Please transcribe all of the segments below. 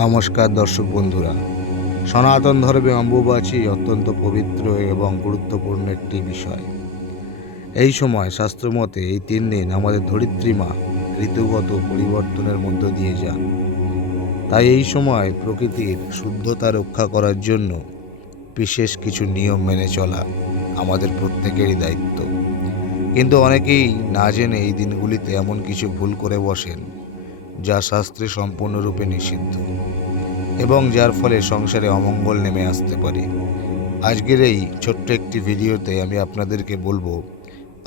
নমস্কার দর্শক বন্ধুরা, সনাতন ধর্মে অম্বুবাচী অত্যন্ত পবিত্র এবং গুরুত্বপূর্ণ একটি বিষয়। এই সময় শাস্ত্রমতে এই 3 দিন আমাদের ধরিত্রী মা ঋতুগত পরিবর্তনের মধ্য দিয়ে যান। তাই এই সময় প্রকৃতির শুদ্ধতা রক্ষা করার জন্য বিশেষ কিছু নিয়ম মেনে চলা আমাদের প্রত্যেকেরই দায়িত্ব। কিন্তু অনেকেই না জেনে এই দিনগুলিতে এমন কিছু ভুল করে বসেন যা শাস্ত্রে সম্পূর্ণরূপে নিষিদ্ধ এবং যার ফলে সংসারে অমঙ্গল নেমে আসতে পারে। আজকের এই ছোট্ট একটি ভিডিওতে আমি আপনাদেরকে বলবো,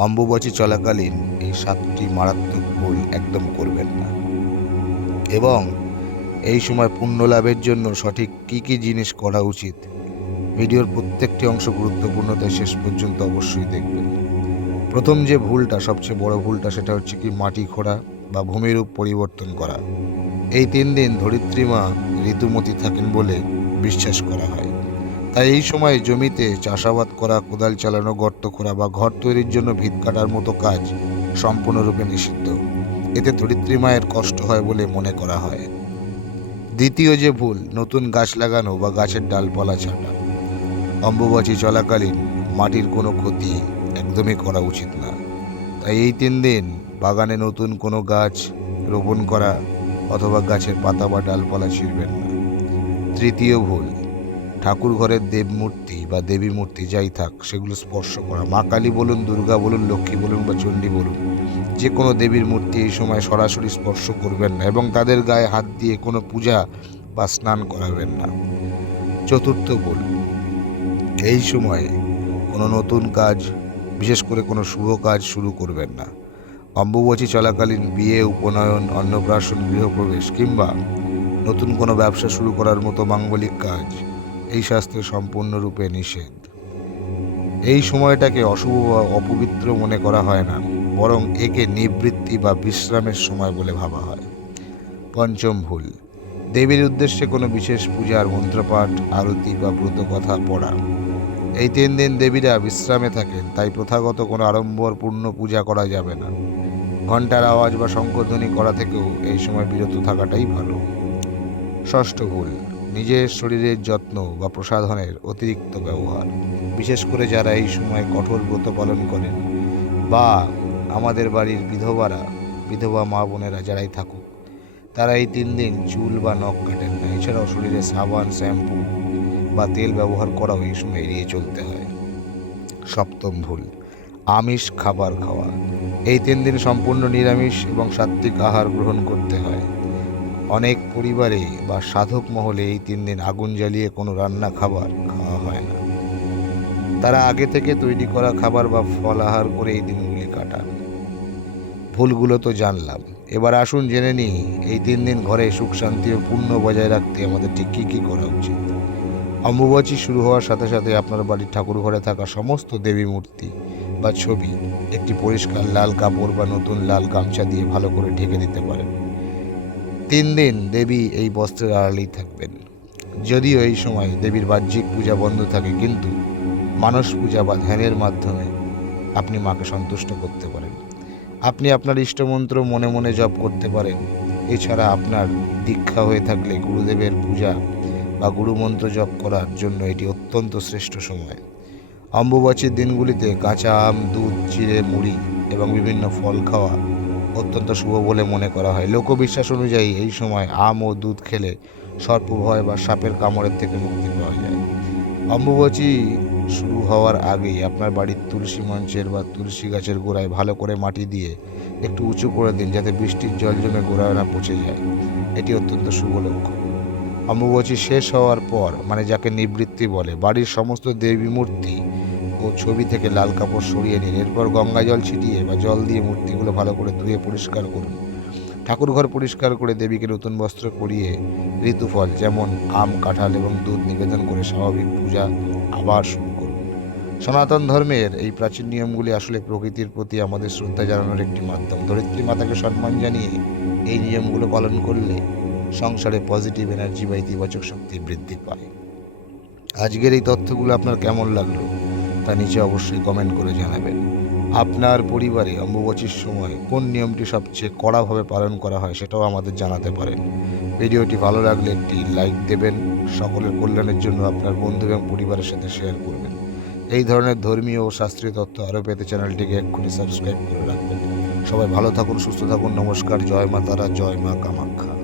অম্বুবাচী চলাকালীন এই 7টি মারাত্মক ভুল একদম করবেন না এবং এই সময় পুণ্য লাভের জন্য সঠিক কী জিনিস করা উচিত। ভিডিওর প্রত্যেকটি অংশ গুরুত্বপূর্ণ, তাই শেষ পর্যন্ত অবশ্যই দেখবেন। প্রথম যে ভুলটা, সবচেয়ে বড় ভুলটা, সেটা হচ্ছে কি মাটি খোঁড়া বা ভূমিরূপ পরিবর্তন করা। এই 3 দিন ধরিত্রী মা ঋতুমতী থাকেন বলে বিশ্বাস করা হয়। তাই এই সময় জমিতে চাষাবাদ করা, কোদাল চালানো, গর্ত খোঁড়া বা ঘর তৈরির জন্য ভিত কাটার মতো কাজ সম্পূর্ণরূপে নিষিদ্ধ। এতে ধরিত্রী মায়ের কষ্ট হয় বলে মনে করা হয়। দ্বিতীয় যে ভুল, নতুন গাছ লাগানো বা গাছের ডালপালা ছাঁটা। অম্বুবাচী চলাকালীন মাটির কোনো ক্ষতি একদমই করা উচিত না। তাই এই 3 দিন বাগানে নতুন কোনো গাছ রোপণ করা অথবা গাছের পাতা বা ডালপালা ছিঁড়বেন না। তৃতীয় ভুল, ঠাকুর ঘরের দেবমূর্তি বা দেবী মূর্তি যাই থাক সেগুলো স্পর্শ করা। মা কালী বলুন, দুর্গা বলুন, লক্ষ্মী বলুন বা চণ্ডী বলুন, যে কোনো দেবীর মূর্তি এই সময় সরাসরি স্পর্শ করবেন না এবং তাদের গায়ে হাত দিয়ে কোনো পূজা বা স্নান করাবেন না। চতুর্থ ভুল, এই সময়ে কোনো নতুন কাজ, বিশেষ করে কোনো শুভ কাজ শুরু করবেন না। অম্বুবাচী চলাকালীন বিয়ে, উপনয়ন, অন্নপ্রাশন, গৃহপ্রবেশ কিংবা নতুন কোনো ব্যবসা শুরু করার মতো মাঙ্গলিক কাজ এই শাস্ত্রে সম্পূর্ণরূপে নিষেধ। এই সময়টাকে অশুভ বা অপবিত্র মনে করা হয় না, বরং একে নিবৃত্তি বা বিশ্রামের সময় বলে ভাবা হয়। পঞ্চম ভুল, দেবীর উদ্দেশ্যে কোনো বিশেষ পূজার মন্ত্রপাঠ, আরতি বা ব্রতকথা পড়া। এই 3 দিন দেবীরা বিশ্রামে থাকেন, তাই প্রথাগত কোনো আড়ম্বরপূর্ণ পূজা করা যাবে না। ঘণ্টার আওয়াজ বা শঙ্খধ্বনি করা থেকেও এই সময় বিরত থাকাটাই ভালো। ষষ্ঠ ভুল, নিজের শরীরের যত্ন বা প্রসাধনের অতিরিক্ত ব্যবহার। বিশেষ করে যারা এই সময় কঠোর ব্রত পালন করেন বা আমাদের বাড়ির বিধবা মা বোনেরা যারাই থাকুক, তারা এই 3 দিন চুল বা নখ কাটেন না। এছাড়াও শরীরে সাবান, শ্যাম্পু বা তেল ব্যবহার করাও এই সময় এড়িয়ে চলতে হয়। সপ্তম ভুল, আমিষ খাবার খাওয়া। এই 3 দিন সম্পূর্ণ নিরামিষ এবং সাত্ত্বিক আহার গ্রহণ করতে হয়। অনেক পরিবারে বা সাধক মহলে এই 3 দিন আগুন জ্বালিয়ে কোনো রান্না খাবার খাওয়া হয় না। তারা আগে থেকে তৈরি করা খাবার বা ফল আহার করে এই দিনগুলি কাটান। ভুলগুলো তো জানলাম, এবার আসুন জেনে নিই এই 3 দিন ঘরে সুখ শান্তি ও পুণ্য বজায় রাখতে আমাদের ঠিক কী করা উচিত। অম্বুবাচী শুরু হওয়ার সাথে সাথে আপনার বাড়ির ঠাকুর ঘরে থাকা সমস্ত দেবী মূর্তি বা ছবি একটি পরিষ্কার লাল কাপড় বা নতুন লাল গামছা দিয়ে ভালো করে ঢেকে দিতে পারেন। 3 দিন দেবী এই বস্ত্রের আড়ালেই থাকবেন। যদিও এই সময় দেবীর বাহ্যিক পূজা বন্ধ থাকে, কিন্তু মানস পূজা বা ধ্যানের মাধ্যমে আপনি মাকে সন্তুষ্ট করতে পারেন। আপনি আপনার ইষ্টমন্ত্র মনে মনে জপ করতে পারেন। এছাড়া আপনার দীক্ষা হয়ে থাকলে গুরুদেবের পূজা বা গুরুমন্ত্র জপ করার জন্য এটি অত্যন্ত শ্রেষ্ঠ সময়। অম্বুবাচীর দিনগুলিতে কাঁচা আম, দুধ, চিড়ে, মুড়ি এবং বিভিন্ন ফল খাওয়া অত্যন্ত শুভ বলে মনে করা হয়। লোকবিশ্বাস অনুযায়ী এই সময় আম ও দুধ খেলে সর্পভয় বা সাপের কামড়ের থেকে মুক্তি পাওয়া যায়। অম্বুবাচী শুরু হওয়ার আগেই আপনার বাড়ির তুলসী মঞ্চের বা তুলসী গাছের গোড়ায় ভালো করে মাটি দিয়ে একটু উঁচু করে দিন, যাতে বৃষ্টির জল জমে গোড়ায় না পচে যায়। এটি অত্যন্ত শুভ লক্ষণ। অম্বুবাচী শেষ হওয়ার পর, মানে যাকে নিবৃত্তি বলে, বাড়ির সমস্ত দেবী মূর্তি ও ছবি থেকে লাল কাপড় সরিয়ে নিন। এরপর গঙ্গা জল ছিটিয়ে বা জল দিয়ে মূর্তিগুলো ভালো করে ধুয়ে পরিষ্কার করুন। ঠাকুরঘর পরিষ্কার করে দেবীকে নতুন বস্ত্র পরিয়ে ঋতুফল যেমন আম, কাঁঠাল এবং দুধ নিবেদন করে স্বাভাবিক পূজা আবার শুরু করুন। সনাতন ধর্মের এই প্রাচীন নিয়মগুলি আসলে প্রকৃতির প্রতি আমাদের শ্রদ্ধা জানানোর একটি মাধ্যম। ধরিত্রী মাতাকে সম্মান জানিয়ে এই নিয়মগুলো পালন করলে সংসারে পজিটিভ এনার্জি বা ইতিবাচক শক্তি বৃদ্ধি পায়। আজকের এই তথ্যগুলো আপনার কেমন লাগলো তা নিচে অবশ্যই কমেন্ট করে জানাবেন। আপনার পরিবারে অম্বুবাচীর সময় কোন নিয়মটি সবচেয়ে কড়াভাবে পালন করা হয় সেটাও আমাদের জানাতে পারেন। ভিডিওটি ভালো লাগলে একটি লাইক দেবেন। সকলের কল্যাণের জন্য আপনার বন্ধু এবং পরিবারের সাথে শেয়ার করবেন। এই ধরনের ধর্মীয় ও শাস্ত্রীয় তথ্য আরও পেতে চ্যানেলটিকে এক্ষুনি সাবস্ক্রাইব করে রাখবেন। সবাই ভালো থাকুন, সুস্থ থাকুন। নমস্কার। জয় মা তারা, জয় মা কামাখ্যা।